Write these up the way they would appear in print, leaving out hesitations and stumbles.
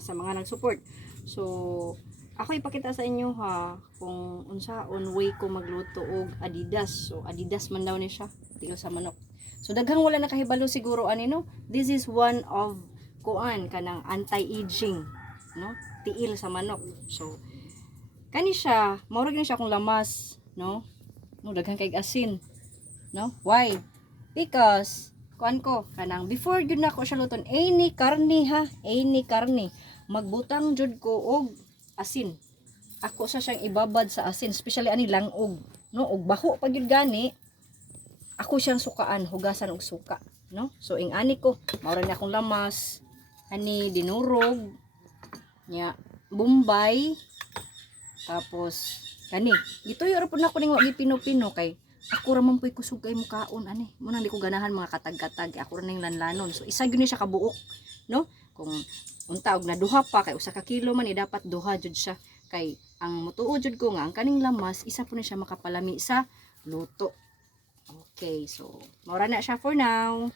sa mga nag-support. So ako ipakita sa inyo ha kung unsaon way ko magluto og Adidas. So Adidas man daw ni siya, tiil sa manok. So daghang wala nakahibalo siguro ani no. This is one of kuan kanang anti-aging, no? Tiil sa manok. So kani siya, maurag ni siya kung lamas, no? No daghang kay asin, no? Why? Because kuan ko kanang before gyud nako siya luton any karne ha, any karne magbutang jud ko og asin. Ako sa siyang ibabad sa asin, especially ani langog, no? Og baho pag gyud gani, ako siyang sukaan, hugasan og suka, no? So ing ani ko, maura ni akong lamas, ani dinurog, nya Bombay, tapos kani. Gituyo ra pud nako ning wa gipino-pino kay ako ra man puy kusog kay mukaon ani. Mo nang di ko ganahan mga katag-katag, ako ra ning lanlanon. So isa gyud ni siya kabuok, no? Kung unta og naduha pa kay usa ka kilo man dapat duha jud siya kay ang mutuo jud ko nga ang kaning lamas isa po na siya makapalami sa luto. Okay, so maura na siya for now.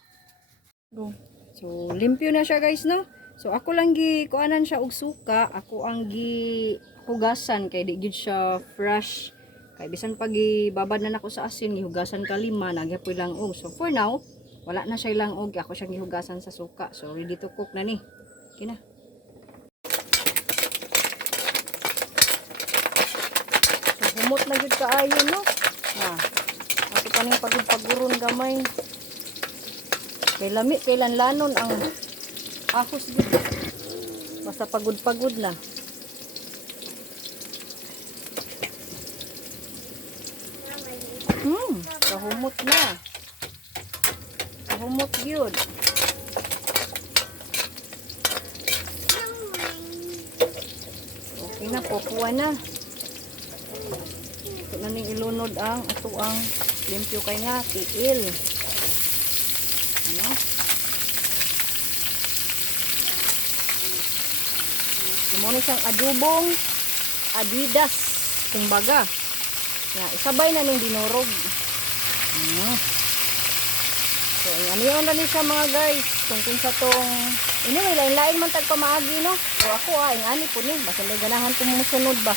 So limpyo na siya guys, no? So ako lang gi kuanan siya og suka, ako ang gi hugasan kay di gid siya fresh. Kay bisan pag ibabad na nako sa asin, gihugasan ka lima, nagyapoy lang og. So for now, wala na siya lang og, ako siyang gihugasan sa suka. So ready to cook na ni. Okay na. So humot na gid kaayo, no? Ato pa ning pagud-paguron gamay. Kay lami kay lanlanon ang ahos gid. Basta pagud-pagud na. Kahumot na. Kahumot yun. Okay na, kukuha na. Ito na ning ilunod ang ato ang limpyo kay nga, tiil. Ano? Muna siyang adubong Adidas, kumbaga. Isabay na ning dinurog. So, ano yun na siya mga guys. Kung sa tong anyway, lain-lain man tag pamaagi, no? So ako ingani po ni, basta may ganahan kung musunod ba.